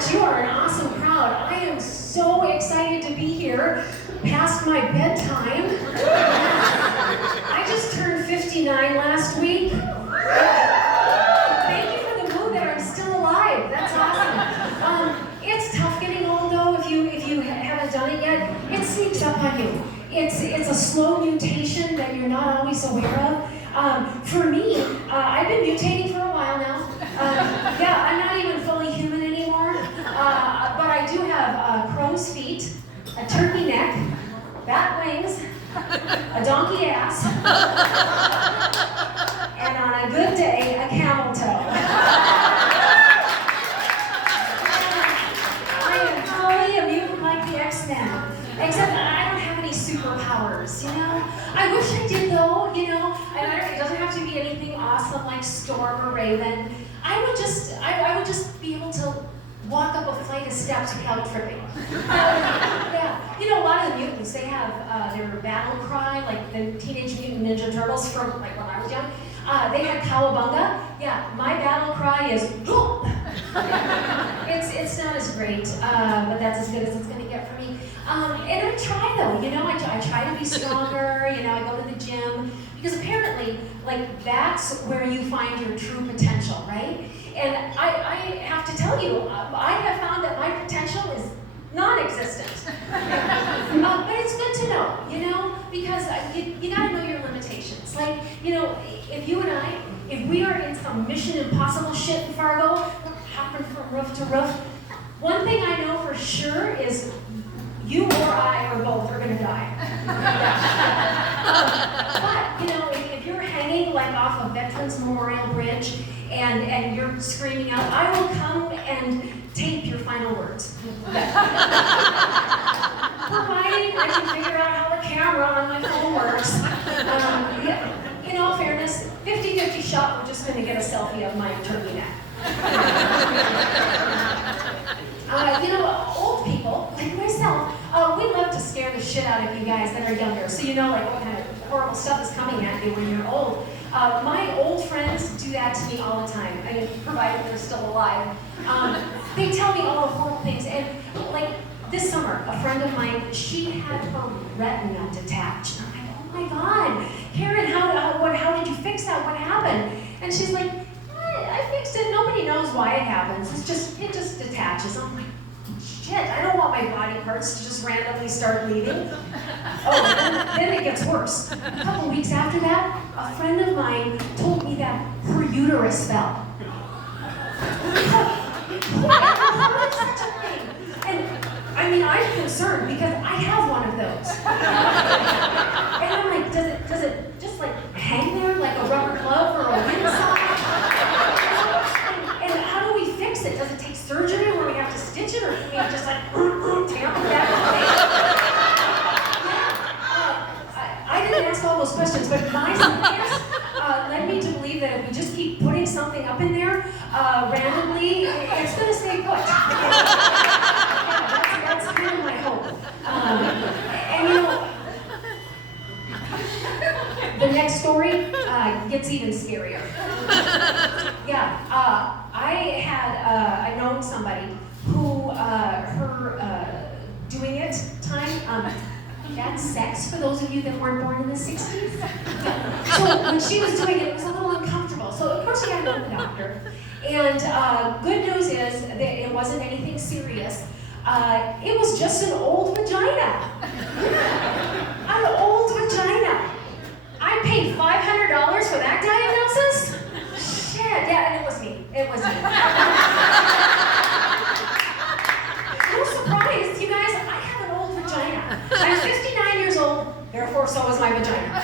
much. You are an awesome crowd. I am so excited to be here past my bedtime. I just turned 59 last week. Thank you for the mood that I'm still alive. That's awesome. It's tough getting old though if you haven't done it yet. It sneaks up on you. It's a slow mutation that you're not always aware of. For me, I've been mutating for a while now. Yeah, I'm not even fully human anymore. But I do have crow's feet, a turkey neck, bat wings, a donkey ass, and on a good day, a camel toe. I am totally a mutant like the X-Men, except that I don't have any superpowers, you know? I wish I did though, you know? And it doesn't have to be anything awesome like Storm or Raven. I would just be able to walk up a flight of steps without tripping. Yeah, you know, a lot of the mutants, they have their battle cry, like the Teenage Mutant Ninja Turtles from like when I was young. They had Cowabunga. Yeah, my battle cry is Goop! It's not as great, but that's as good as it's gonna get for me. And I try though, you know, I try to be stronger, you know, I go to the gym, because apparently, like, that's where you find your true potential, right? And I have to tell you, I have found that my potential is non-existent. But it's good to know, you know, because you gotta know your limitations. Like, you know, if you and I, if we are in some Mission Impossible shit in Fargo, hopping from roof to roof, one thing I know for sure is you or I or both are gonna die. But, you know, if you're hanging like off a Veterans Memorial Bridge and you're screaming out, I will come and tape your final words. Providing I can figure out how the camera on my phone works. Yeah, in all fairness, 50-50 shot, we're just gonna get a selfie of my turkey neck. You know, old people, like myself, we love to scare the shit out of you guys that are younger. So you know, like, what kind of horrible stuff is coming at you when you're old. My old friends do that to me all the time. I mean, provided they're still alive. They tell me all the horrible things. And like this summer, a friend of mine, she had her retina detached. And I'm like, oh my God, Karen, how did you fix that? What happened? And she's like, I fixed it. Nobody knows why it happens. It just detaches. I'm like, shit, I don't want my body parts to just randomly start leaving. Oh, then it gets worse. A couple weeks after that, a friend of mine told me that her uterus fell. Whoever heard such a thing? And I mean, I'm concerned because I have one of those. And I'm like, does it just like hang there like a rubber glove or a windsock? And how do we fix it? Does it take surgery where we have to stitch it, or can we just like tamp it back? I didn't ask all those questions, but my science led me to believe that if we just keep putting something up in there randomly, it's going to stay put. That's kind of my hope. And you know, the next story gets even scarier. Yeah, I've known somebody who her doing it time. That's sex for those of you that weren't born in the 60s. So when she was doing it, it was a little uncomfortable. So of course she had to go to the doctor. And good news is that it wasn't anything serious. It was just an old vagina. An old vagina. I paid $500 for that diagnosis? Shit, yeah, and it was me. It was me. No surprise, you guys, I have an old vagina. I'm 59 years old, therefore so is my vagina.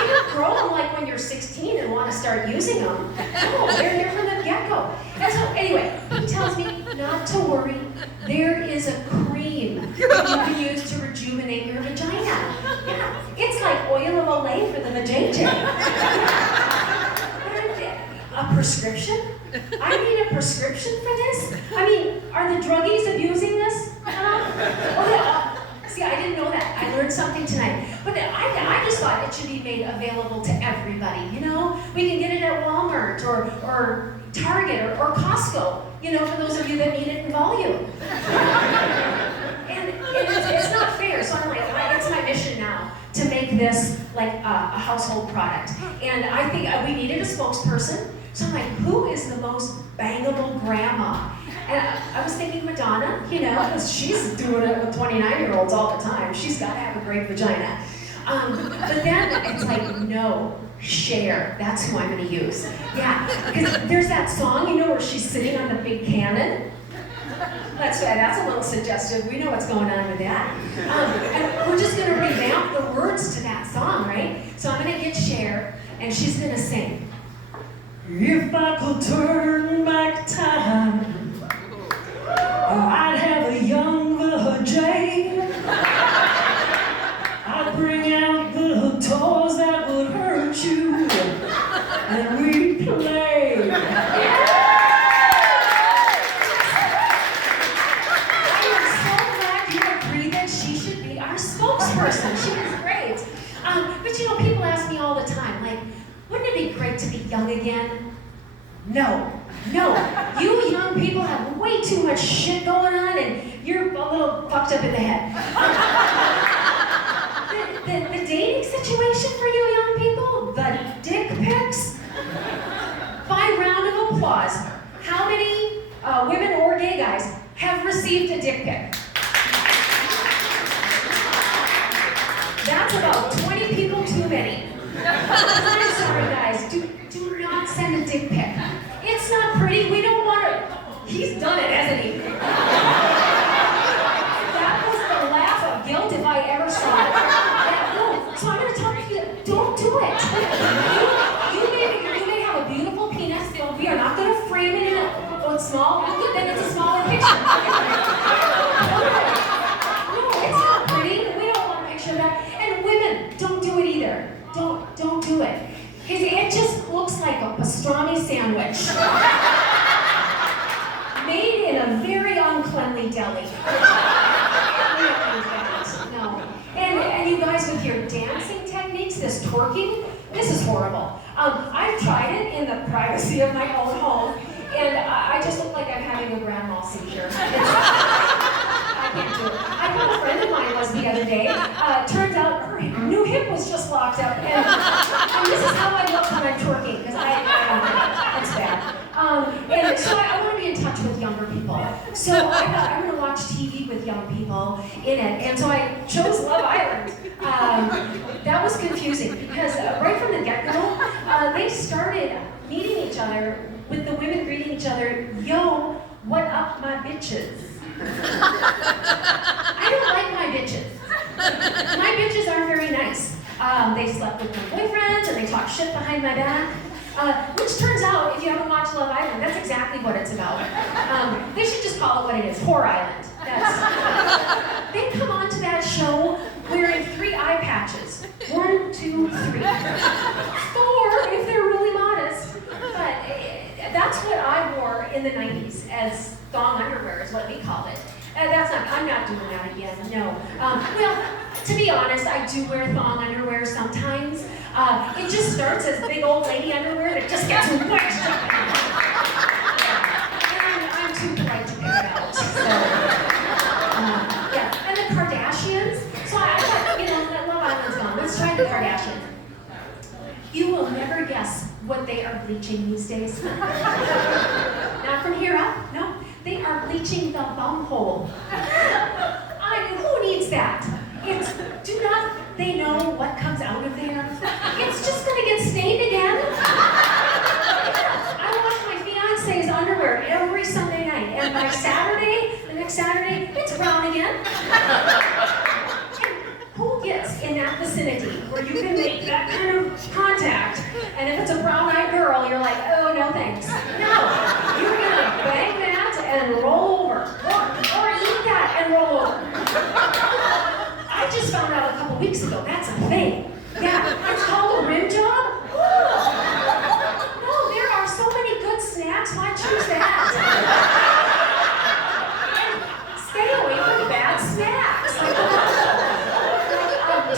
You don't grow them like when you're 16 and want to start using them. No, they're there from the get-go. And so, anyway, he tells me not to worry. There is a cream that you can use to rejuvenate your vagina. Yeah, it's like oil of Olay for the vajayjay. A prescription? I need a prescription for this? I mean, are the druggies abusing this? See, I didn't know that. I learned something tonight. But I just thought it should be made available to everybody, you know? We can get it at Walmart or Target or Costco, for those of you that need it in volume. and it's not fair, so it's my mission now to make this like a household product. And I think we needed a spokesperson, so I'm like, who is the most bangable grandma? And I was thinking Madonna, because she's doing it with 29-year-olds all the time. She's got to have a great vagina. But then it's like, no, Cher. That's who I'm going to use. Yeah, because there's that song, where she's sitting on the big cannon. That's a little suggestive. We know what's going on with that. And we're just going to revamp the words to that song, right? So I'm going to get Cher, and she's going to sing. If I could turn back time, I'd have a young Jane. I'd bring out the toys that would hurt you, and we'd play. I am so glad you agree that she should be our spokesperson. She is great. But people ask me all the time, like, wouldn't it be great to be young again? No. You young people have way too much shit going on, and you're a little fucked up in the head. The dating situation for you young people, the dick pics. By round of applause, how many women or gay guys have received a dick pic? That's about 20 people too many. I'm sorry, guys. Do not send a dick pic. It's not pretty. We don't want to. He's done it, hasn't he? That was the laugh of guilt if I ever saw it. No. So I'm going to talk to you. Don't do it. You may have a beautiful penis. We are not going to frame it in a small. Good, then it's a smaller picture. No, it's not pretty. We don't want a picture of that. And women, don't do it either. Don't do it. Because it just looks like a pastrami sandwich. Made in a very uncleanly deli. No. And you guys with your dancing techniques, this twerking, this is horrible. I've tried it in the privacy of my own home, and I just look like I'm having a grand mal seizure. I can't do it. I thought a friend of mine was the other day. Turns out her new hip was just locked up, and this is how I look when I'm twerking, because it's bad. And so I want to be in touch with younger people. So I thought I'm going to watch TV with young people in it, and so I chose Love Island. That was confusing, because right from the get-go, they started meeting each other with the women greeting each other, yo, what up my bitches? I don't like my bitches. My bitches aren't very nice. They slept with my boyfriends and they talk shit behind my back. Which turns out, if you haven't watched Love Island, that's exactly what it's about. They should just call it what it is, Whore Island. They come onto that show wearing 3 eye patches. 1, 2, 3. 4 if they're really modest. But that's what I wore in the 90s as thong underwear is what we called it. I'm not doing that again, no. Well, to be honest, I do wear thong underwear sometimes. It just starts as big old lady underwear that just gets wedged up. And I'm too polite to pick it out. So, yeah. And the Kardashians. So I thought, that Love Island's gone. Let's try the Kardashians. You will never guess what they are bleaching these days. Not from here up, no. They are bleaching the bum hole. Who needs that? Do not they know what comes out of there? It's just gonna get stained again. I wash my fiance's underwear every Sunday night, and by Saturday, the next Saturday, it's brown again. And who gets in that vicinity where you can make that kind of contact, and if it's a brown-eyed girl, you're like, oh, no thanks. No, you're gonna bang that and roll over, or eat that and roll over. I just found out a couple weeks ago, that's a thing. Yeah, it's called a rim job. No, there are so many good snacks, why choose that? And stay away from bad snacks.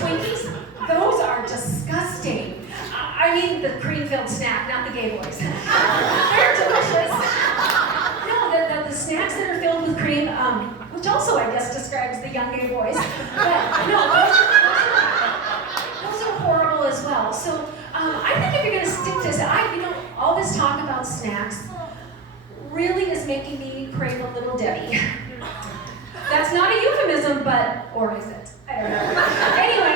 Twinkies, those are disgusting. I mean the cream-filled snack, not the gay boys. They're voice. But no, those are horrible as well. So I think if you're going to stick to this, all this talk about snacks really is making me crave a little Debbie. That's not a euphemism, or is it? I don't know.